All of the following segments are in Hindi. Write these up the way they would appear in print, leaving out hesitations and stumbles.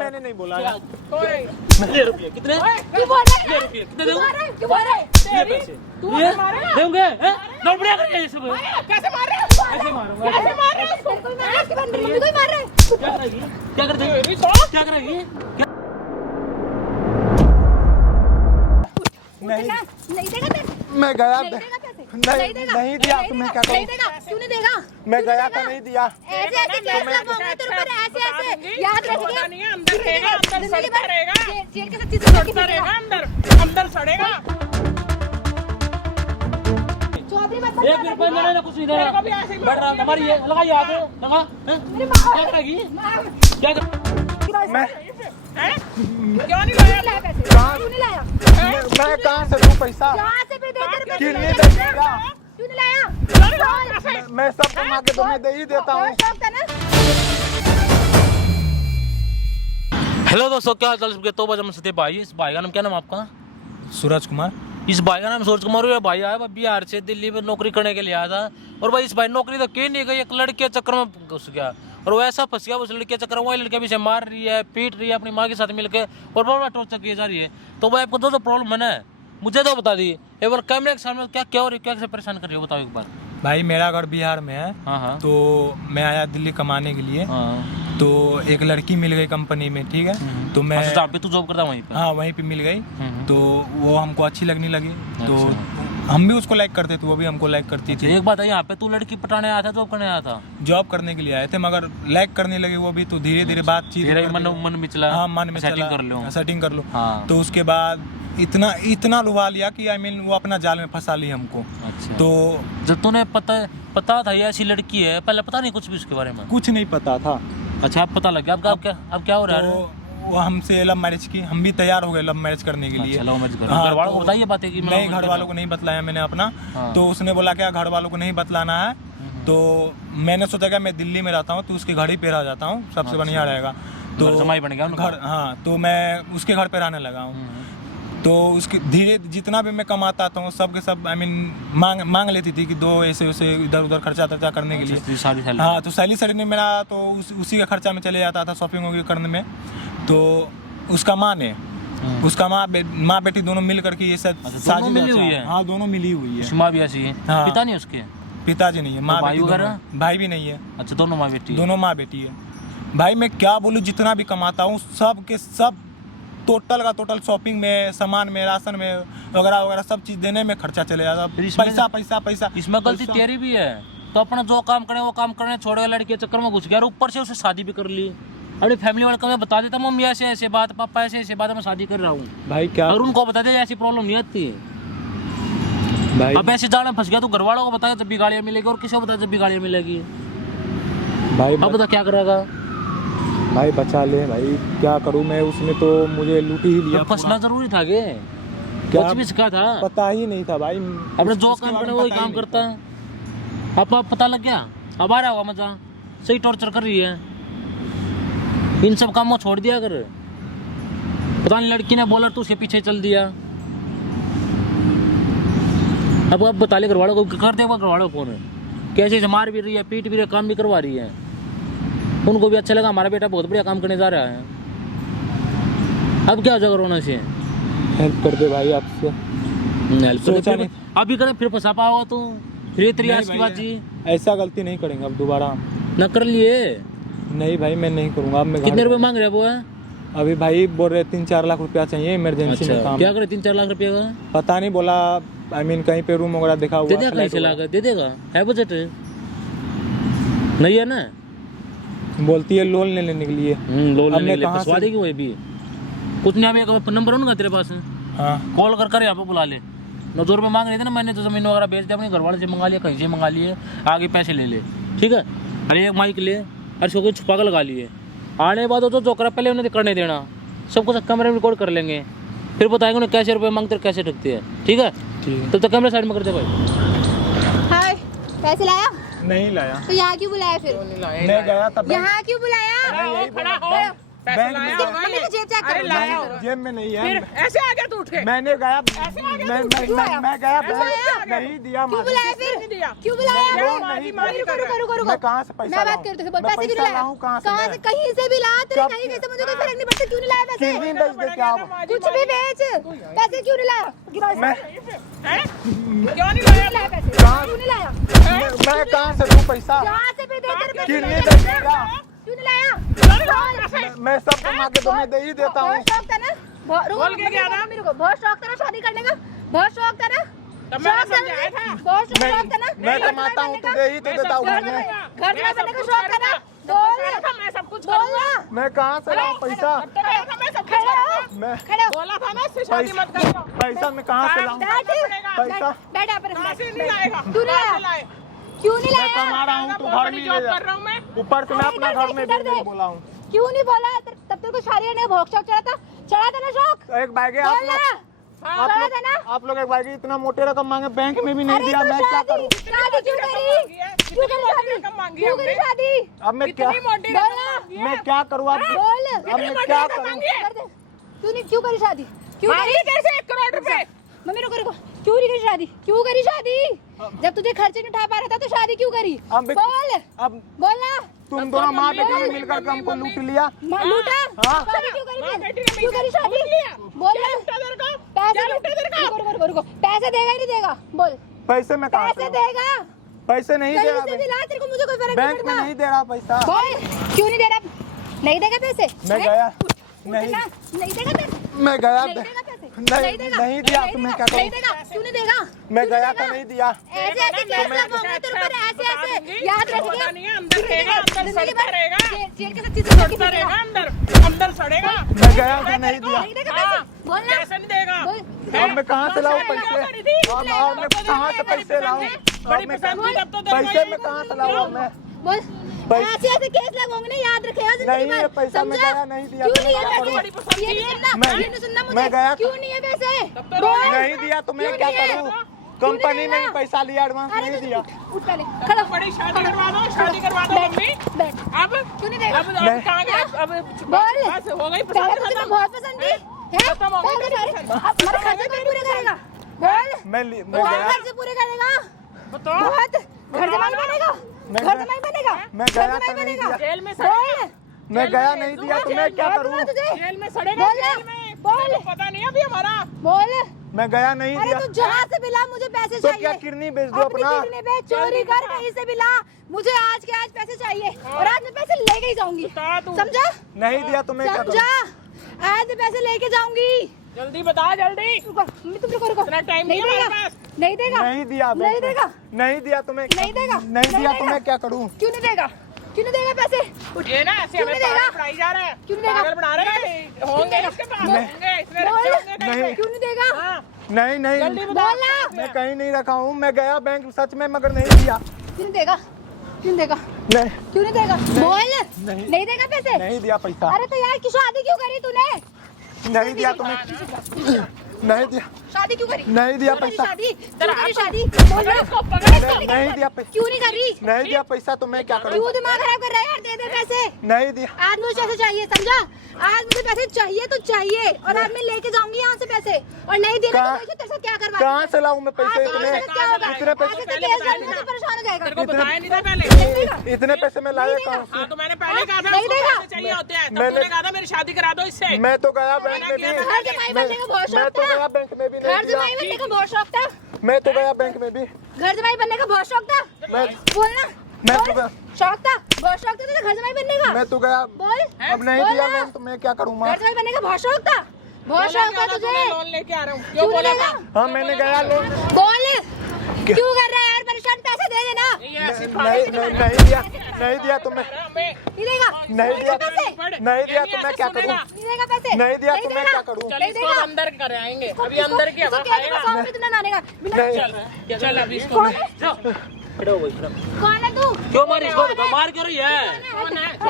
मैंने नहीं बोला। ले रुपये कितने? क्यों बोल रहे ले रुपये कितने दूं? क्यों बोल रहे? ये पैसे देंगे? नोट बढ़िया कर ये सब। कैसे मार रहे हो? ऐसे मारूंगा। कैसे मार रहे हो? तेरे को मार रहे हो? इसके बाद मेरी मम्मी को ही मार रहे हो? क्या करेगी? क्या कर देगी? क्या करेगी? नहीं नहीं देगा तेरे? मैं गया नहीं देगा पैसे? नहीं देगा? नहीं दिया तो मैं क्या नहीं करूँ? देगा? क्यों नहीं देगा? मैं गया तो नहीं दिया। ऐसे ऐसे केस लगाऊंगा तेरे ऊपर, ऐसे ऐसे याद रखिए। अंदर रहेगा, अंदर सड़ता रहेगा, जेल के सच्ची से सड़ता रहेगा, अंदर सड़ेगा। चौधरी मत एक मिनट बंद ना कुछ नहीं दे रहा। बढ़ रहा हमारी ये लगा याद है लगा। मेरी माँ क्या करेगी? क्या कर मैं क्यों नहीं लाया? लाया पैसे? क्यों नहीं लाया? मैं कहाँ से दूँ पैसा? कहाँ से भी दे तेरे पैसे? क्यों नहीं देगा? क्यों नहीं लाया? मैं सब कमा के तो मैं दे ही देता हूँ। शौक था ना? हेलो दोस्तों, क्या हाल चाल है? तो बजा सत्य भाई, इस भाई का नाम क्या नाम आपका? सूरज कुमार। इस भाई का नाम सूरज कुमार। ये भाई आया बिहार से दिल्ली में नौकरी करने के लिए आया था। और भाई इस भाई नौकरी तो कहीं नहीं गई, एक लड़के के चक्कर में घुस गया और वो ऐसा फंस गया उस लड़के के चक्कर में। वही लड़की अभी से मार रही है, पीट रही है अपनी माँ के साथ मिलकर और बड़ा टॉर्चर किया जा रही है। तो भाई आपको जो प्रॉब्लम है ना, मुझे तो बता दी एक बार कैमरे के सामने। क्या क्या और क्या परेशान कर रही हो बताओ एक बार। भाई मेरा घर बिहार में है। हाँ। तो मैं आया दिल्ली कमाने के लिए। हाँ। तो एक लड़की मिल गई कंपनी में, ठीक है। तो मैं अच्छा, पे तू जॉब करता वहीं पे? हाँ वहीं पे मिल गई। तो वो हमको अच्छी लगने लगी। तो अच्छा। हम भी उसको लाइक करते थे, वो भी हमको लाइक करती थी। एक बात है, यहाँ पे तू लड़की पटाने आया था, जॉब करने आया था? जॉब करने के लिए आए थे, मगर लाइक करने लगे वो भी। तो धीरे धीरे बातचीत तेरा मन में चला? हाँ मन में सेटिंग कर लो। सेटिंग कर लो। हाँ। तो उसके बाद इतना लुभा लिया कि वो अपना जाल में फंसा ली हमको। अच्छा। तो जब तूने पता था ये ऐसी लड़की है, पहले पता नहीं कुछ भी उसके बारे में? कुछ नहीं पता था। अच्छा, अब पता लग गया। अब क्या हो रहा है? तो वो हमसे लव मैरिज की, हम भी तैयार हो गए लव मैरिज करने के लिए। अच्छा, लव मैरिज कर। हाँ, घर वालों को तो बताइए बातें कि नहीं, घर वालों को नहीं बतलाया मैंने अपना। हाँ। तो उसने बोला क्या घर वालों को नहीं बतलाना है। तो मैंने सोचा क्या मैं दिल्ली में रहता हूँ तो उसके घर ही पे रह जाता हूँ, सबसे बढ़िया रहेगा। तो जमाई बन गया उनका? घर, हाँ। तो मैं उसके घर पे रहने लगा हूँ। तो उसकी धीरे जितना भी मैं कमाता था सब के सब मांग लेती थी कि दो ऐसे वैसे इधर उधर खर्चा करने के लिए। हाँ, तो सैलरी में मेरा तो उसी का खर्चा में चले जाता था शॉपिंग वगैरह करने में। तो उसका माँ ने उसका माँ बेटी दोनों मिल करके ये सब साझी मिली हुई है? हाँ, दोनों मिली हुई है। माँ भी ऐसी है? हाँ। पिता नहीं उसके? पिताजी नहीं है, माँ भाई बेटी वगैरह? भाई भी नहीं है। अच्छा, दोनों माँ बेटी? दोनों माँ बेटी है। भाई मैं क्या बोलूँ, जितना भी कमाता हूँ सब के सब टोटल का टोटल शॉपिंग में, सामान में, राशन में वगैरह वगैरह सब चीज देने में खर्चा चले जाता। पैसा। इसमें गलती तेरी भी है। तो अपना जो काम करे वो काम करने छोड़, लड़के के चक्कर में घुस गया और ऊपर से उसे शादी भी कर ली। अरे फैमिली वाले को मैं बता देता, मम्मी ऐसे ऐसे बात, पापा ऐसे ऐसे बात, मैं शादी कर रहा हूँ भाई। क्या और उनको बता दे ऐसी प्रॉब्लम नहीं आती भाई? अब ऐसे जाने फंस गया तो घर वालों को बताया जब भी गाड़ियाँ मिलेगी और किसी को बताया जब भी गाड़ियाँ मिलेगी। भाई अब बता क्या करेगा? भाई बचा ले भाई, क्या करूं मैं। उसने तो मुझे लूट ही लिया। फंसना जरूरी था क्या? कुछ भी सिखा था? पता ही नहीं था भाई। अपने जो काम करने वही काम करता है। अब पता लग गया, अब आ रहा होगा मजा। सही टॉर्चर कर रही है, इन सब कामों छोड़ दिया कर। पता नहीं लड़की ने बोला तो उसके पीछे चल दिया। अब बता ले घर वालों को, कर दे घर वालों को फोन। कैसे मार भी रही है, पीट भी रही है, काम भी करवा रही है। उनको भी अच्छा लगा हमारा बेटा बहुत बढ़िया काम करने जा रहा है। अब क्या हो जाएगा रोना से? हेल्प कर दे भाई आपसे। हेल्प सोचा नहीं। अभी करे फिर फंसा पाओ तो फिर तेरी आज की बात जी। ऐसा गलती नहीं करेंगे अब दोबारा। न कर लिए? नहीं भाई मैं नहीं करूँगा अब। मैं कितने रुपए मांग रहे वो है? अभी भाई बोल रहे 3-4 लाख रुपया चाहिए इमरजेंसी में काम। क्या करे 3-4 लाख रुपए का? पता नहीं, बोला कहीं पे रूम वगैरह देखा हुआ। दे देगा, कैसे लागा दे देगा? है बजट नहीं है ना? बोलती है लोन लेने के लिए। लोन लेने के लिए फंसवा देगी वो भी। कुछ नहीं, अभी एक नंबर होगा तेरे पास? हाँ, कॉल कर यहाँ पे बुला ले। 900 रुपये मांग रहे थे ना, मैंने तो जमीन वगैरह बेच दिया, अपने घर वाले से मंगा लिया, कहीं से मंगा लिए, आगे पैसे ले ले, ठीक है। अरे एक माइक ले, अरे सबको छुपा कर लगा लिए। आने बाद जो करा पहले उन्हें करने देना, सब कुछ कैमरे में रिकॉर्ड कर लेंगे, फिर बताएंगे उन्हें कैसे रुपये मांगते और कैसे रखते हैं, ठीक है। तब तक कैमरा साइड में कर दे भाई। हाय, पैसे लाया? नहीं लाया। तो यहाँ क्यों बुलाया फिर? मैं गया तब। यहाँ क्यों बुलाया? पैसे बैंक लाया में होगा मम्मी ये। का जेब चेक अरे करो लाया होगा। जेब में नहीं है। फिर ऐसे आ गया तू उठ के। मैंने गया ऐसे आ गया मैं तू। मैं मैं मैं गया ऐसे आ बैंक गया। नहीं दिया क्यों मालिक। बुलाया नहीं फिर दिया। क्यों बुलाया क्या वो मारी नहीं मारी रुको कर रहा है? रुको रुको मैं कहाँ से पैसा मैं बात लाऊं? करती हूँ मैं पैसे क्यों पैसा लाया लाऊं कहाँ से कहाँ मैं? से कहीं से भी ला तेरे कब- कहीं कैसे मुझे कोई फर्क नहीं पड़ता क्यों नहीं लाया पैसे किडनी बेच दे क्या हुआ? कुछ भी बेच पैसे क्यों नहीं लाया गिरा मैं हैं? क्यों नहीं लाया? लाया पैसे कहाँ- क्यों नहीं लाया मैं कहाँ से दूं पैसा? यहाँ से भी दे तेरे पैसे किडनी नहीं बेच लाया। देगा। क्यों नहीं लाया मैं सब कमा के तुम्हें दे ही देता हूँ। बहुत शौक था ना बोल के क्या था? मेरे को बहुत शौक था ना शादी करने का बहुत शौक था ना तब मैंने शौक था समझाया ना? था। बहुत शौक था ना मैं कमाता हूँ तो दे ही तो देता हूँ घर मैं। में बनने का शौक था ना बोल मैं सब कुछ बोल ना मैं कहाँ से लाऊं पैसा? मैं सब कुछ खड़े हो मैं खड़े हो बोला था ना इससे शादी मत करो। पैसा मैं कहाँ से लाऊं? पैसा बैठ यहाँ पर कहाँ से नहीं लाएगा? क्यों नहीं कहाँ से लाया लाए? क्यों नहीं मैं कमा लाया रहा हूँ तो घर बहुत में बड़ी ले जॉब जा। कर रहा हूँ मैं। ऊपर से मैं अपना घर में भी नहीं बोला हूँ। क्यों नहीं बोला तब तेरे को शादी करने का बहुत शौक चढ़ा था ना शौक एक बैगे बोल ना चढ़ा था ना आप लोग एक बैगे इतना मोटे रकम मांगे बैंक में भी नहीं अरे दिया तो मैं क्या शादी करूँ? शादी क्यों करी क्यों करी शादी रकम मांगी क्यों करी हमने। शादी अब मैं क्या इतनी मोटी बोल रकम ना मांगी है। मैं क्या करूँ अब बोल अब मैं क्या करूँ? कर दे क्यों नहीं क्यों करी शादी क्यों मांगी करी कैसे 1 करोड़ रुपए? मम्मी रुको रुको क्यों नहीं करी शादी क्यों करी शादी जब तुझे खर्चे नहीं उठा पा रहा था तो शादी क्यों करी अब मैं- बोल अब बोल ना तुम दोनों माँ बेटी ने मिलकर हमको लूट लिया। लूटा हाँ। शादी क्यों करी माँ फिर? बेटी ने क्यों करी शादी लूट लिया। बोल क्या ना लूटा तेरे को? पैसे क्या लूटा तेरे को? रुको रुको रुको पैसे देगा ही नहीं देगा बोल पैसे में कहाँ पैसे से देगा पैसे नहीं दे कहीं रहा से भी ला तेरे को मुझे कोई फर्क नहीं बैंक में पड़ता नहीं दे रहा पैसा। बोल क्यों नहीं दे रहा नहीं देगा पैसे मैं हैं? गया उठ नहीं ना, नहीं देगा पैसे मैं गया नहीं देगा पैसे नहीं देगा नहीं दिया तो मैं क्या नहीं करूँ? देगा क्यों नहीं देगा मैं क्यों गया नहीं था नहीं दिया। ऐसे ऐसे केस लगवाऊंगा तेरे ऊपर ऐसे ऐसे याद पता रखिए नहीं है, अंदर रहेगा, अंदर जिंदगी सड़ता भर रहेगा। जेल के सच्ची जिंदगी सड़ता रहेगा जिएगा। अंदर अंदर सड़ेगा। मैं गया था नहीं दिया। नहीं देगा पैसे बोल ना कैसे नहीं देगा? बोल अब मैं कहाँ से लाऊं क्या पैसे? करी थी? अब मैं कहाँ से पैसे लाऊं? बड़ी अब मैं पसंद थी तब तो तेरे को पैसे ये- मैं कहाँ से लाऊं अब मैं? बोल पैसे- ऐसे ऐसे केस लगवाऊंगा ना याद रखेगा जिंदगी नहीं, ये भर पैसा मैं समझा? गया नहीं दिया, क्यों तो नहीं मैं है क्या पैसे? बड़ी पसंद ये थी। नहीं सुनना मैं- ये नहीं सुनना मुझे मैं गया था। क्यों नहीं है पैसे तो बोल नहीं दिया तो मैं क्यों क्या नहीं है? करूँ? क्यों नहीं कंपनी में देगा? भी पैसा लिया एडवांस अरे नहीं तो दिया। उठ पहले खड़ा हो। बड़ी शादी करवा दो, शादी करवा दो बैठ मम्मी। बैठ अब क्यों नहीं देगा अब कहाँ गया? अब बोल बस हो गई पहले पसंद तुझे खत्म। बहुत पसंद थी हैं? खत्म हो गई पहले तेरी सारे अब मेरे खर्चे कौन पूरे करेगा बोल मैं कौन गया खर्चे पूरे करेगा बताओ। बहुत घर जमाई बनेगा मैं घर गया- जमाई बनेगा मैं घर गया जमाई था नहीं बनेगा दिया। जेल में बोल सड़ेगा। मैं गया नहीं दिया तो मैं क्या बोल करूँ? दूंगा तुझे जेल में सड़ेगा बोल ना, जेल में। बोल। तेरे को पता नहीं है अभी हमारा। बोल मैं गया नहीं अरे दिया तू जहाँ से भी ला मुझे पैसे तो चाहिए क्या किडनी बेच दो अपनी अपना? किडनी बेच चोरी कर कहीं से भी ला मुझे आज के आज पैसे चाहिए और आज मैं पैसे लेके ही जाऊंगी बता तू। समझा नहीं दिया तो मैं क्या समझा करूँ? आज मैं पैसे लेके जाऊंगी जल्दी बता जल्दी। रुको मम्मी तुम रुको इतना टाइम नहीं है देगा हमारे पास। नहीं देगा नहीं दिया नहीं बैंक में। देगा नहीं दिया तो मैं नहीं देगा नहीं दिया तो मैं क्या करूँ? क्यों नहीं देगा क्यों नहीं देगा पैसे ये ना ऐसे क्यों हमें नहीं देगा? पागल बनाई जा रहा है। क्यों नहीं देगा? पागल बना रहे हैं। होंगे इसके पास नहीं। होंगे इसमें बोल रखे होंगे कहीं पे। क्यों नहीं देगा हाँ, नहीं नहीं जल्दी बता। बोल ना मैं कहीं नहीं रखा हूँ। मैं गया बैंक सच में मगर नहीं दिया। क्यों नहीं देगा क्यों नहीं देगा नहीं क्यों नहीं देगा बोल नहीं देगा पैसे नहीं दिया पैसा। अरे तो यार की शादी क्यों करी तूने नहीं दिया तो मैं नहीं दिया शादी क्यों करी नहीं दिया क्यों करी पैसा। शादी क्यों करी शादी बोल ना इसको पकड़ इसको। नहीं दिया पैसा। क्यों नहीं करी नहीं दिया पैसा तो मैं क्या करूँ? क्यों दिमाग खराब कर रहा है यार दे दे पैसे नहीं दिया। आज मुझे पैसे चाहिए समझा आज मुझे पैसे चाहिए तो चाहिए और आज मैं लेके जाऊंगी यहाँ से पैसे और नहीं देना तो कहाँ- देखिए तेरे साथ क्या करवा कहाँ से लाऊं मैं पैसे आज इतने? तेरे साथ क्या होगा? इतने आज पैसे से केस डालूंगा तो परेशान हो जाएगा तेरे को बताया नहीं था पहले। इतने पैसे में लाया नहीं कहाँ हाँ से? तो मैंने पहले कहा था नहीं उसको देगा। पैसे चाहिए होते हैं। तब मैंने- तूने कहा था मेरी शादी करा दो इससे। मैं तो गया बैंक में भी। घर जमाई बनने का बहुत मैं शौक तो गया था बैंक में भी नहीं घर जमाई दिया। बनने का बहुत शौक था मैं तो गया बैंक में भी। घर जमाई बनने का बहुत शौक था मैं बोलना मैं बोल। तो गया शौक था बहुत शौक था तुझे घर जमाई बनने का मैं तो गया बोल अब नहीं बोल दिया ना। मैं तो मैं क्या करूँ माँ? घर जमाई बनने का बहुत शौक था बहुत बोला शौक क्या था था तुझे तूने लोन लेके आ रहा हूँ। क्यों क्यों बोला नहीं था? देगा हाँ मैंने गया लोन। बोल क्यों कर रहा है यार परेशान पैसे दे देना ये ऐसी नहीं दिया नहीं दिया तो मैं हमें नहीं देगा नहीं दिया पैसे नहीं दिया तो मैं क्या करूँ? नहीं देगा पैसे नहीं दिया तो मैं देगा। क्या करूँ? चल नहीं इसको देगा। अब अंदर कर आएंगे। अभी इसको- अंदर की इसको हवा कह देगा खाएगा। सौ कितना लाने का बिना नहीं चल अभी इसको कौन है खड़े हो भाई खड़े। कौन है तू क्यों मार इसको बता, मार क्यों रही है?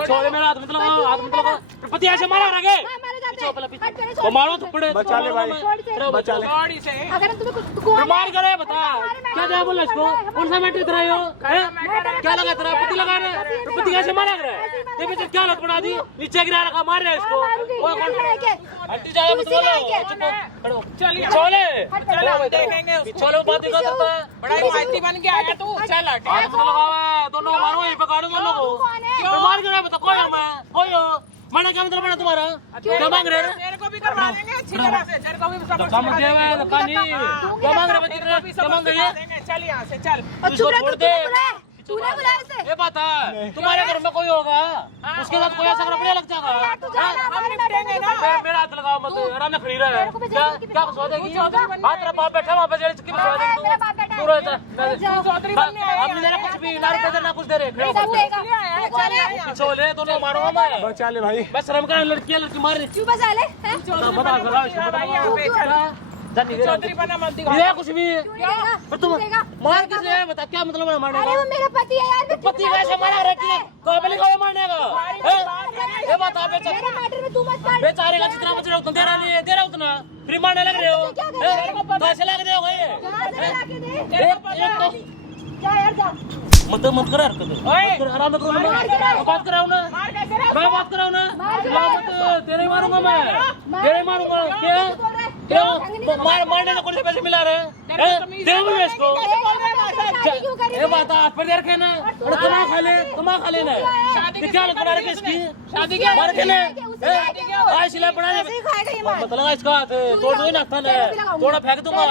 छोड़ मेरा हाथ मत लगाओ हाथ मत लगाओ। पति ऐसे मारा आगे हाँ, मारे जाते हैं। हट करे, छोड़। वो मारो थप्पड़े बचा ले भाई। छोड़ दे। बचा ले। गाड़ी से अगर हम तुम्हें कुछ कौन है? मार करे बता हमारे क्या दिया बोला इसको? कौन सा मैटर इतना हो? क्या लगा तेरा पति लगा रहे? पति कैसे मारा कर रहा है? ये भी क्या हालत बना दी, नीचे गिरा रखा, मार रहे इसको। ओए कौन हट्टी जाए मत बोलो, चलो चलिए चले चलो हम देखेंगे उसको। चलो बात कर सकता है। बड़ा ही माइती बन के आया तू। चल हट। हाथ मत लगाओ, दोनों को मारो, यहीं पे काटो दोनों को। तो मार क्यों रहा है बता, कोई हो मैं, कोई हो, मैंने क्या मतलब बना तुम्हारा, क्या मांग रहे हैं? तेरे को भी करवा देंगे अच्छी तरह से। तेरे को भी सब धक्का मत दे, धक्का नहीं, क्या मांग रहे बच्चे, क्या मांग रही है? चल यहाँ से चल। और चुप रह, तूने बुलाया, तूने बुलाया इसे। ये बात है, तुम्हारे घर में कोई होगा उसके साथ कोई ऐसा अपने लग जाएगा, तू जा ना, हमारे मैटर में जा। मेरा हाथ लगाओ मत, आराम से खड़ी रहे। मेरे को भी क्या देखो क्या बसवा देगी? हाथ तेरा बाप बैठा वहाँ पे, जेल की बसवा देगी मेरा बाप बैठा है। तू रहता जाओ। चौधरी बनने आया अब नहीं दे रहा कुछ भी, ना रुपए दे ना कुछ दे रहे, खड़े सब होकर। देगा। तू कौन है? छोले तो नहीं मारूंगा मैं, बचा ले भाई। बस शर्म कर, लड़की है, लड़की मार रही। क्यों बचा ले हैं? बता करा इसको, बता यहाँ पे चल। चौधरी बना मत दिखा। ये कुछ भी क्यों नहीं देगा? पर तुम क्यों देगा? मार किस लिए, बता क्या मतलब है मारने अरे वो का? मेरा पति है यार, मैं क्यों पति कैसे मारा रे, काबिल को मारने का हैं? ये बता मेरे मैटर में तू मत पड़। बेचारे का जितना बच रहा उतना दे रहा नहीं है, दे रहा उतना फ्री मारने लग रहे हो, पैसे लग रहे हो कहाँ से ला के दे? एक तो जा यार जा। मत कर हरकत, मत कर, आराम करो ना, बात कराओ ना, मार कैसे रहा? मैं बात कराओ ना, मार के मत, तेरे मारूंगा मैं, तेरे मारूंगा। क्या क्या मार मारने का कौन पैसे मिला रहे हैं? दे मुझे इसको। शादी क्यों करी? ये बात आप पर रखे ना, और कमा खा लेना है। क्या बना रखे इसकी शादी, क्या मार के ले आज सिलाई बनाने ऐसे ही खाएगा ये मार। मत लगा इसका हाथ, तोड़ दो ना, थोड़ा फेंक दूंगा,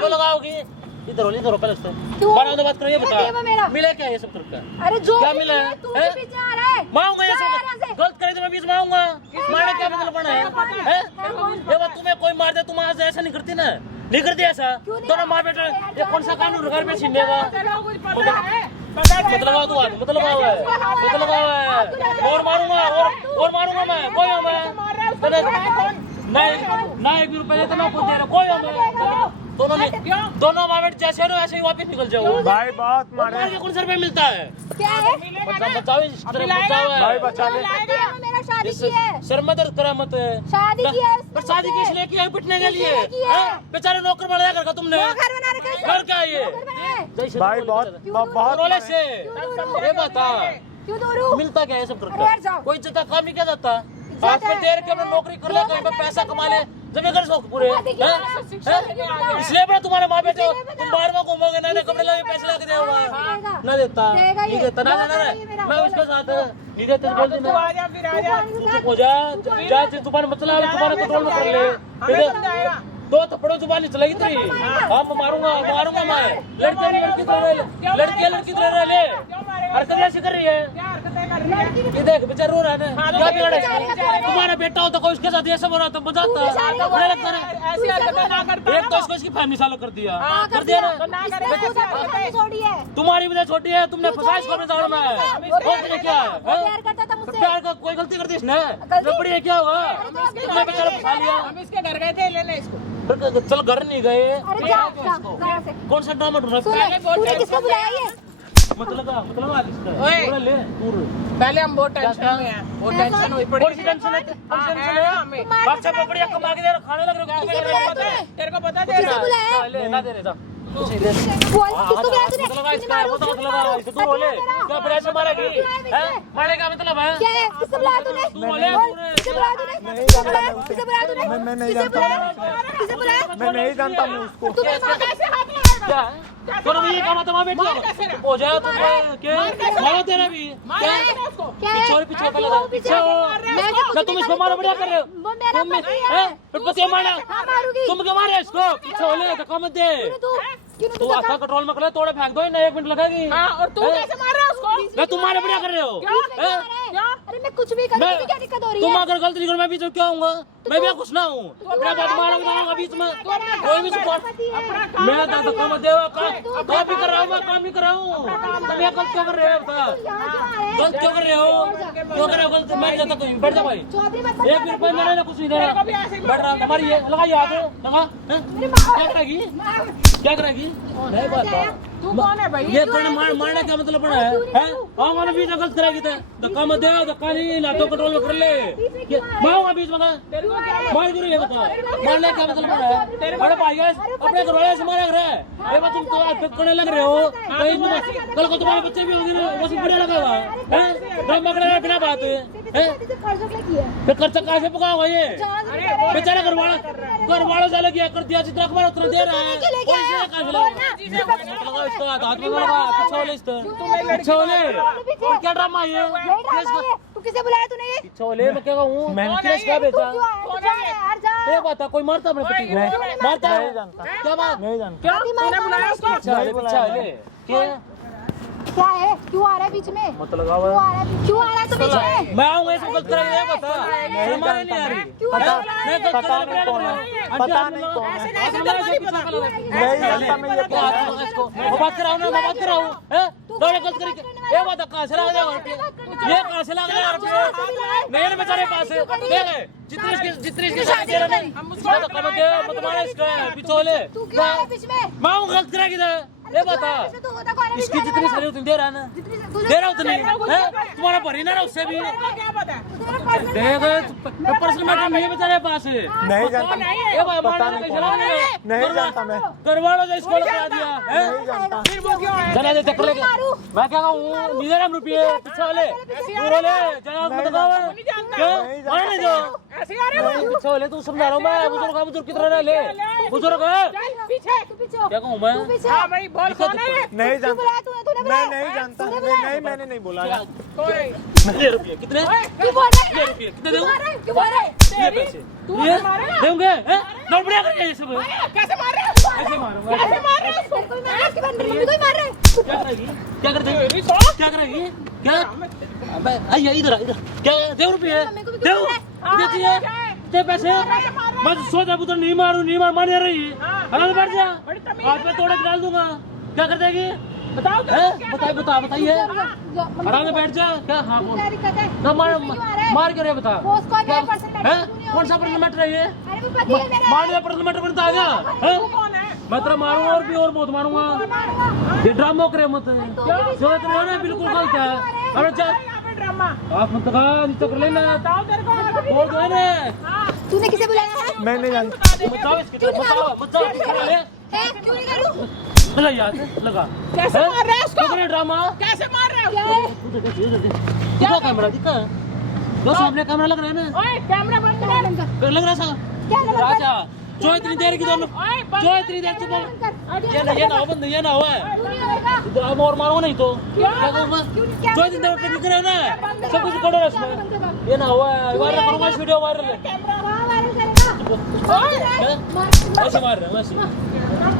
तो लगाओगी इधर पहले से बना दो, बात करो। ये दे वो मेरा। बता मिला क्या ये सब करके, अरे जो क्या भी मिला है? है, तू भी पीछे आ रहा है। मांगूंगा ये जा यहाँ सब, से। गलत करे तो मैं बीच मांगूंगा, मारने क्या मतलब बना है? ये बात तुम्हें कोई मार दे, तुम आज ऐसा नहीं करती ना, नहीं करती ऐसा, दोनों माँ बेटा। ये कौन सा कानून घर में छीनने का? मत लगाओ तू हाथ, मत लगाओ है, मत लगाओ है, और मारूंगा, और मारूंगा मैं, कोई हो मैं, ना एक भी रुपए देता ना कुछ दे रहा, कोई हो मैं, दोनों माँ बेटे जैसे हो ऐसे ही वापस निकल जाओ। भाई बहुत मारे। मार के कौन सा रुपये मिलता है? क्या है? बचाओ इस तरह बचाओ है। भाई बचा ले। पति है वो मेरा, शादी की है। सर में दर्द करा मत है। शादी की है उसने पर शादी मुझसे। किस लिए की है? पिटने के लिए। किस लिए की है? हैं? बेचारे नौकर बनाया कर तुमने, वो घर बना रखा है। घर क्या है ये? घर बनाया है। भाई बहुत रोले से क्यों ये बता क्यों दूरू? मिलता क्या है सब अरे यार करके? जाओ। कोई इज्जत का काम ही क्या जाता? इज्जत आज में है। देर के अपने नौकरी कर ले, कहीं पे पैसा कमा ले, जब कर शौक पूरे शादी की हैं? है। हैं? इसलिए बड़ा तुम्हारे माँ बेटे हो, तुम बाहर में घूमोगे, नए नए कपड़े लाके पैसे लाके देगा देगा। ना देता, देगा ये। नहीं देता ना, ये मेरा। मैं उसके साथ नहीं देते तो बोल तू देना। आ जा, फिर आ जा। चुप हो जा, जा जुबान मत चला, जुबान कंट्रोल में कर ले। हमें समझाएगा। दो थप्पड़ों जुबान नहीं चलेगी तेरी, हम मारूंगा मैं, लड़की तरह रह ले, हरकत ऐसी कर रही है। क्या हरकतें कर रही है? ये देख बेचारा रो रहा है ना, क्या बिगड़ा है? बेचारे का तुम्हारा बेटा होता कोई उसके साथ ये सब हो रहा था, मजा आता बेचारे का मुझे लगता है। ऐसी हरकतें ना करता एक तो इसको इसकी फैमिली सालों कर दिया कर ना। इसने खुद अपनी शादी छोड़ी है। तुम्हारी वजह छोटी है, तुमने फंसा इसको अपने दाव में, और तुझे क्या है? वो प्यार करता था मुझसे। प्यार का कोई गलती करती इसने, गलती? लपड़ी है क्या होगा? तुमने बेचारा फंसा लिया। हम इसके घर गए थे लेने इसको। फिर चल घर नहीं गए, अरे जा जा घर से। कौन सा ड्रामा ढूंढ सुन रहा है? तूने किसको बुलाया ये? मतलब ओए। ले पूरे पहले हम बहुत टेंशन में हैं, बहुत टेंशन हुई पड़ी। थोड़ी सी टेंशन है, है हमें। तू मार अच्छा बढ़िया कमा के दे रहा, खाने लग रहे हो, किसको बुलाया तूने? तेरे को पता किसको तेरा बुलाया? ले ना दे रहे था बोल किसको बुलाया तूने? मतलब तूने इसका मारू, मतलब तूने लगा मारू। इसे तू बोले मेरा। क्या फिर ऐसे मारेगी हैं? मारने का मतलब है क्या है? किसको बुलाया तूने? तू बोले बोल, तूने किसको बुलाया तूने? नहीं किसको जानता बुलाया? मैं उसे। किसको बुलाया तूने? मैं नहीं किसको जानता। बुलाया? किसको बुलाया? मैं नहीं जानता मैं उसको। तू मेरे साथ कैसे हाथ लगाएगा? क्या करो ये काम आता मां बेटी हो जाए तुम के मारो तेरा भी क्या उसको। क्या है? पीछे और पीछे तू लगा पीछे हो। मैं ना तुम इसको मारो बढ़िया कर रहे हो वो मेरा तुम पति है। हैं फिर पति मारा हाँ, मारूंगी। तुम क्यों मारे इसको पीछे होले धक्का मत दे क्यों तू आता कंट्रोल में कर ले थोड़ा फेंक दो ना 1 मिनट लगेगी हाँ, और तू कैसे मार रहा है उसको? मैं तुम्हारे बढ़िया कर रहे हो हैं? अरे मैं कुछ भी करूँ, क्या दिक्कत हो रही तुम है? अगर गलती करो मैं बीच में क्या होऊंगा मैं भी कुछ ना हूँ मेरा बात मारूंगा बीच में कोई भी सपोर्ट मेरा दादा काम देवा काम भी कर रहा हूँ मैं काम भी कर रहा हूँ तुम ये गलत क्यों कर रहे हो बता गलत क्यों कर रहे हो गलत मैं जाता कहीं बैठ जा भाई चौधरी मत एक मिनट पहले देना कुछ नहीं देना बैठ रहा हमारी ये लगा याद है लगा हैं? मेरे माँ क्या करेगी क्या करेगी नहीं बात तू कौन है भाई? ये थोड़ा मारने का मतलब पड़ा है हाँ मैंने बीच में गलत कराएगी धक्का मत दे धक्का नहीं लातो कंट्रोल में कर ले मारूंगा बीच में मार क्यों ये बता मारने का मतलब पड़ा है बड़े भाई अपने घर वाले से मारा कर अरे बस तुम तो आज करने लग रहे हो कल को तुम्हारे बच्चे भी होंगे ना वो सब बढ़िया लगा हुआ है ड्रामा कर बिना बात है फिर खर्चा कहाँ से पकाओगे ये बेचारा घर वालों से अलग कर दिया जितना अखबार उतना दे रहा है क्या ड्रामा है तू किसे बुलाया तूने ये? छोले मैं क्या कहूँ मैंने क्या बेचा ये बता कोई मारता अपने पति को मारता है क्या बात नहीं जानता क्या तूने बुलाया उसको? क्या है क्यों आ रहा है बीच में मत लगाओ क्यों आ रहा है तू बीच में मैं आऊंगा इसको गलत करेंगे बता हमारे नहीं आ रही क्यों आ रहा है मैं गलत पता नहीं कौन है पता नहीं कौन है नहीं जानता मैं ये कौन है मैं बात कर रहा हूँ ना मैं बात कर रहा हूँ दौड़े गलत करके ये बात कहाँ से लगा जाएगा ये कहाँ से लगा जाएगा मेरे बेचारे पास है जितने इसके साथ दे रहे हैं उसको तो कर दे मत मारा इसका पिछोले तू क्यों आ रहा है बीच में मैं हूँ गलत करेगी ये बता तू होता कौन है इसकी जितनी सारी उतनी दे रहा है ना दे रहा उतनी तुम्हारा भरी ना उससे भी क्या पता? देगा पर्सनल मैटर नहीं बेचारे पास है नहीं जानता ये भाई पता मारने नहीं का कौन है चला नहीं जानता मैं करवाड़ो से इसको लगा दिया है नहीं जानता फिर वो क्यों है? चला दे चक्कर लेके मैं क्या कहूँ नीले राम रुपये पीछे वाले पूरे ले जरा मत लगाओ क्यों मारने दो ऐसे आ रहे हो? पीछे वाले तू समझा रहा हूँ मैं बुजुर्ग कितना ले बुजुर्ग चल पीछे। तू पीछे हो क्या कहूँ मैं तू पीछे हाँ भाई बोल कौन है? नहीं क्यों बुलाया जानता तूने मैं बुलाया नहीं जानता नहीं मैंने नहीं बोला कौन है? ये रुपये कितने क्यों बोल रहा है रुपये कितने दूँ क्यों बोल रहा है ये पैसे तू ये मारेगा? देंगे नोट बढ़िया कर ये सब कैसे मार रहे हो? ऐसे मारूंगा कैसे मार रहे हो उसको? कोई मार रहा है उसके बाद मेरी मम्मी कोई मार रहा है क्या करेगी क्या कर देगी तेरी तो क्या करेगी क्या अबे आइए इधर इधर क्या दे रुपये दे देती है दे पैसे मैं सोचा पुत्र नहीं मार माने रही आराम बैठ जा आज मैं तोड़े डाल दूंगा क्या कर देगी बताओ तो बताइए आराम में बैठ जा क्या हाँ बोल क्या दिक्कत है ना मार क्यों रहे बता वो उसको क्या मेरे पर्सन है कौन सा पर्सन मैटर है ये अरे वो पति है मेरा मारने का पर्सन मैटर बनता आ गया हैं? कौन है? मैं तेरा मारूंगा और भी और बहुत मारूंगा ये ड्रामा करे मत सोच रहे हो ना बिल्कुल गलत है अरे जा यहाँ पे ड्रामा आप मत कहा नीचे कर लेना बताओ तेरे को बोल दो ना तूने किसे बुलाया है मैं नहीं जानता मत जाओ इसकी तरफ मत जाओ खड़ा ले क्यों नहीं करूं लगा यार लगा कैसे मार रहे हैं उसको? कितने ड्रामा कैसे मार रहे हो? क्या है क्या कैमरा दिखा दो सामने कैमरा लग रहा है ना ओए कैमरा बंद कर। लग रहा सा क्या लगा राजा जो इतनी देर की दोनों ओए जो इतनी देर चुप ये ना हो बंद ये ना हो है क्यों नहीं होगा अब और मारो नहीं तो क्या कहूं मैं जो इतनी देर निकल रहा है ना सब कुछ करो इसमें ये ना हुआ है वायरल करूंगा इस वीडियो वायरल है कहाँ वायरल करेगा ऐसे मार रहा है वैसे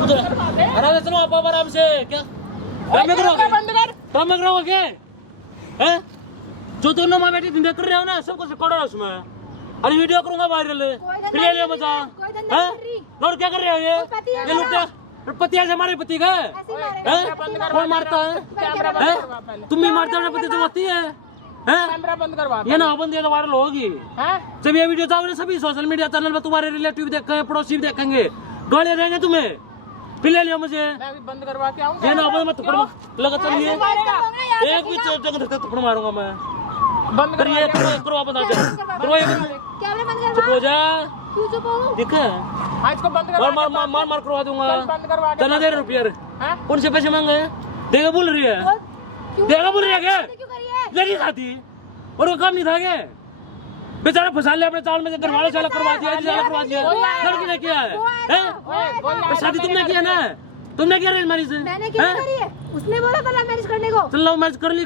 उधर आराम से चलो आप आराम से क्या ड्रामे करोगे बंद कर। ड्रामे करोगे क्या हैं जो दोनों माँ बेटी धंधे कर रहे हो ना सब कुछ रिकॉर्ड है उसमें अरे वीडियो करूंगा वायरल फिर ले लिया मजा हैं और क्या कर रहे हो ये लुटा पति ऐसे हमारे पति का कौन मारता है तुम भी मारते हो पति तो होती है कैमरा बंद करवा ये ना बंद तो वायरल होगी जब ये वीडियो जाओगे सभी सोशल मीडिया चैनल पर तुम्हारे रिलेटिव देखेंगे पड़ोसी भी देखेंगे गालियां देंगे तुम्हें फिर ले लिया मुझे मैं भी बंद करवा के आऊंगा। ये ना बंद मत थप्पड़ लगा चलिए एक भी जगह थप्पड़ मारूंगा मैं बंद कर ये करवा बंद आ जा करवा ये बंद कैमरा बंद चुप हो जा क्यों चुप हो ठीक है हाँ इसको बंद मार करवा मार मार मार करवा दूंगा बंद करवा के चला दे रुपये हाँ? कौन से पैसे मांगे देगा बोल रही है क्यों देगा बोल रही है क्या क्यों करिए नहीं खाती और वो काम नहीं था क्या बेचारा फंसा लिया अपने चावल में घर वाले चाला करवा दिया चाला करवा दिया लड़की ने किया है शादी तुमने किया ना तुमने किया अरेंज मैरिज मैंने क्यों करी है उसने बोला था लव मैरिज करने को चल लव मैरिज कर ली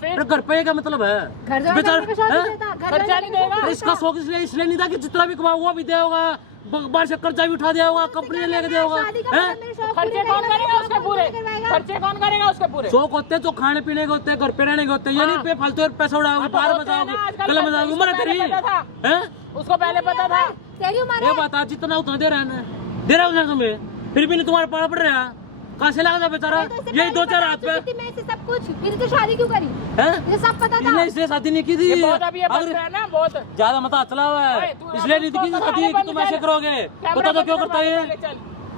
फिर? घर पे क्या मतलब है घर जाने का शौक नहीं था घर खर्चा नहीं देगा। इसका शौक इसलिए नहीं था कि जितना भी कमा हुआ भी दिया होगा बाहर से कर्जा भी उठा दिया होगा कंपनी ने लेके दिया होगा खर्चे कौन करेगा उसके पूरे? खर्चे कौन करेगा उसके पूरे? शौक होते जो खाने पीने के होते हैं घर पे रहने के होते हैं ये नहीं पे फालतू पैसा उड़ाओगे बाहर में जाओगे गले में जाओगे उम्र है तेरी हैं उसको पहले पता था। तेरी उम्र ये है बता जितना उतना दे रहा है ना दे रहा हूँ तुम्हें फिर भी नहीं तुम्हारे पाड़ा पड़ रहा कहाँ से लगा था बेचारा यही दो चार हाथ पे मैं इससे सब कुछ फिर तो शादी क्यों करी हैं ये सब पता था इसने इसलिए शादी नहीं की थी ये बहुत अभी ये बच्चा है ना बहुत। ज्यादा मत चला हुआ है ओए, तू इसलिए नहीं उसको की थी शादी सामने कि तुम बंद ऐसे कर। करोगे कैमरा बता दो बंद क्यों करवा करता के है ले चल।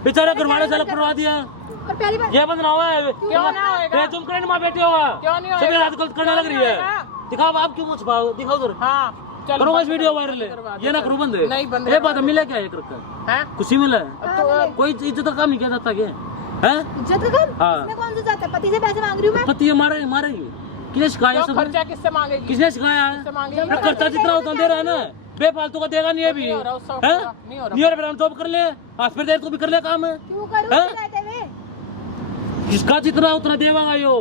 बेचारा घर वाले से अलग करवा दिया। और पहली बार ये बंद ना हुआ है, क्यों ना होएगा? तुम करें माँ बेटे होगा, क्यों नहीं सभी होएगा? रात गलत करने लग रही है। दिखाओ आप क्यों मुझ पाओ, दिखाओ उधर, हाँ चल करो इस बंद वीडियो कर, वायरल है, करवा दे, ये ना चल। करो बंद। नहीं बंद ये बात मिला क्या एक रखा हैं? खुशी मिला है, तो कोई इज्जत का काम नहीं किया जाता क्या है? इज्जत का काम हाँ। इसमें कौन सा जाता है? पति से पैसे मांग रही हूँ मैं। पति मारे मारेगी, किसने सिखाया क्यों सब, खर्चा किससे मांगेगी? किसने सिखाया किससे है? मांगेगी? अरे खर्चा जितना होता दे रहा है ना, बेफालतू का देगा नहीं है अभी, नहीं हो रहा, उससे हैं? नहीं हो रहा। नहीं हो रहा, जॉब कर ले, आज फिर देर को भी कर ले काम है, क्यों करूँ हैं? रहते हुए? जिसका जितना उतना देवागा यो,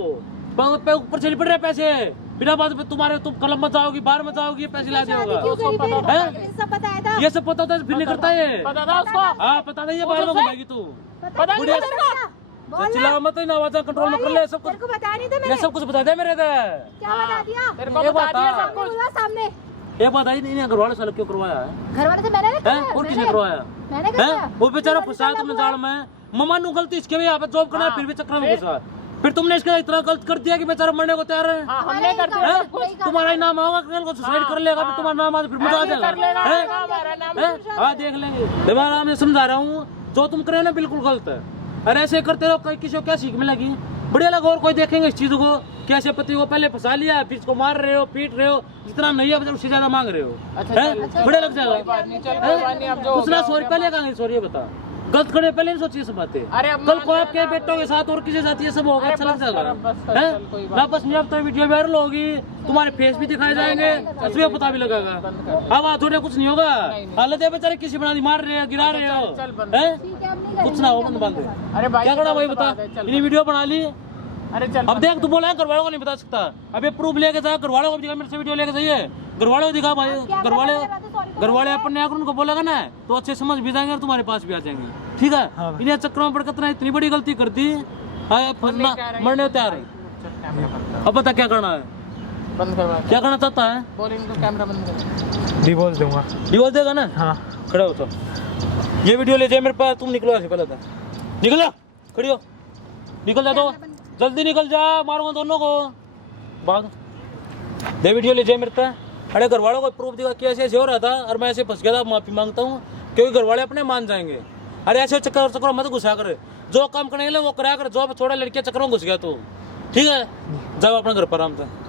ऊपर चली पड़ रहे पैसे, बिना बात पे तुम्हारे तुम कलम मत जाओगी, बाहर मत जाओगी, पैसे ला शादी देगा। क्यों करी फिर? हैं? ये सब बताया था। ये सब पता होता है फिर नहीं करता ये, पता था उसको? हाँ पता नहीं, ये बाहर में घुमाएगी तू, पता नहीं बुढ़िया- था। बोल चिल्ला ना। मत, ना आवाज कंट्रोल में कर ले, सब कुछ तेरे को बताया नहीं था ये मैंने। सब कुछ बता दे मेरे दे। क्या बता दिया? तेरे को ये बता बात दिया है। सब कुछ। बोला सामने। एक बात आई नहीं, घर वाले साल क्यों करवाया है? घर वाले से मैंने नहीं हैं? करवाया, और किसने मैंने- करवाया मैंने है? करवाया। वो बेचारा घर वाले फंसा से तुमने अलग जाल में, मम्मा नु गलती इसके भी यहाँ पे जॉब करना है, हाँ। फिर भी चक्कर में घुसा, फिर तुमने इसका इतना गलत कर दिया कि बेचारा मरने को तैयार है। हाँ हमने कर हुआ। दिया हैं? सब कुछ। तुम्हारा ही नाम होगा, कल को सुसाइड कर लेगा, फिर तुम्हारा नाम आज फिर मजा आ जाएगा, कर लेगा, हैं? हमारा नाम हैं? हाँ देख लेंगे, दोबारा मैं समझा रहा हूँ, जो तुम कर रहे हो ना बिल्कुल गलत है, अरे ऐसे करते रहो कहीं किसी को क्या सीख मिलेगी, बढ़िया लगा और कोई देखेंगे इस चीज को, कैसे पति को पहले फंसा लिया, फिर इसको मार रहे हो, पीट रहे हो, जितना नहीं है उससे ज्यादा मांग रहे हो, अच्छा, हैं? चल, बढ़िया लग कोई बात नहीं, चल, जाएगा, कोई बात नहीं, अब जो हो कुछ ना गया, सॉरी हो पहले कहा सॉरी, ये बता, गलत करने पहले नहीं सोचिए सब बातें, अरे अब कल मान को लिया आपके ना, बेटों के साथ और किसी साथ ये सब होगा, अरे अच्छा लग बस जाएगा, कर, बस कर, हैं? चल, कोई बात वापस नहीं, अब तो वीडियो वायरल होगी, तुम्हारे फेस भी दिखाए जाएंगे, उसमें पता भी लगेगा, अब आज थोड़े कुछ नहीं होगा, हालत है बेचारे किसी बना दी, मार रहे हो, गिरा रहे हो, चल, बंद। हैं? ठीक है, अब नहीं कुछ ना हो बंद बंद, अरे भाई क्या करना भाई सब बता, बात है, चल, इन्हीं वीडियो बना ली, अरे चल अब देख तू बोला है घर वालों को नहीं बता सकता, अब ये प्रूफ लेके जा, घर वालों को भी दिखा, मेरे से वीडियो लेके जाइए, घर वालों को दिखा भाई, घर वाले अपने आकर उनको बोलेगा ना तो अच्छे समझ भी जाएंगे और तुम्हारे पास भी आ जाएंगे, ठीक है? हाँ। इन्हें चक्करों में पड़कर इतना इतनी बड़ी गलती कर दी, फंसना मरने को तैयार है, अब बता क्या करना है, बंद करवा, क्या करना चाहता है? बोल इनको कैमरा बंद कर। डिवोर्स दूंगा। डिवोर्स देगा ना? हाँ खड़े हो तो ये वीडियो ले जाए मेरे पास, तुम निकलो ऐसे पहले, निकल जा, खड़ी हो, निकल जा, तो जल्दी निकल जा, मारूंगा दोनों को, भाग दे, वीडियो ले जाए मेरे पास। अरे घर वालों को प्रूफ दिखा कि ऐसे ऐसे हो रहा था और मैं ऐसे फंस गया था, माफी मांगता हूँ, क्योंकि घर वाले अपने मान जाएंगे। अरे ऐसे चक्कर चक्कर मत घुसा कर, जो काम करने के लिए वो करा कर, जो छोड़ा लड़कियां चक्कर में घुस गया तो, ठीक है? जाओ अपने घर पर आराम से।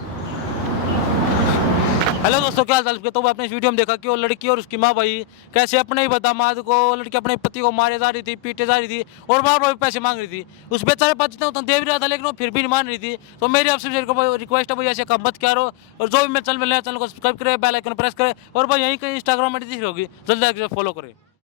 हेलो दोस्तों, क्या हाल चाल? तो आपने इस वीडियो में देखा कि वो लड़की और उसकी माँ भाई कैसे अपने ही दामाद को, लड़की अपने पति को मारे जा रही थी, पीटे जा रही थी और बार बार पैसे मांग रही थी। उस बेचारे पास जितना उतना दे भी रहा था, लेकिन वो फिर भी नहीं मान रही थी। तो मेरी आपसे रिक्वेस्ट है भाई, ऐसे काम मत करो, और जो भी मेरे चैनल में नया चैनल को सब्सक्राइब करे, बेल आइकन प्रेस करे, और भाई यहीं कहीं इंस्टाग्राम में दिख रही होगी, जल्दी फॉलो करें।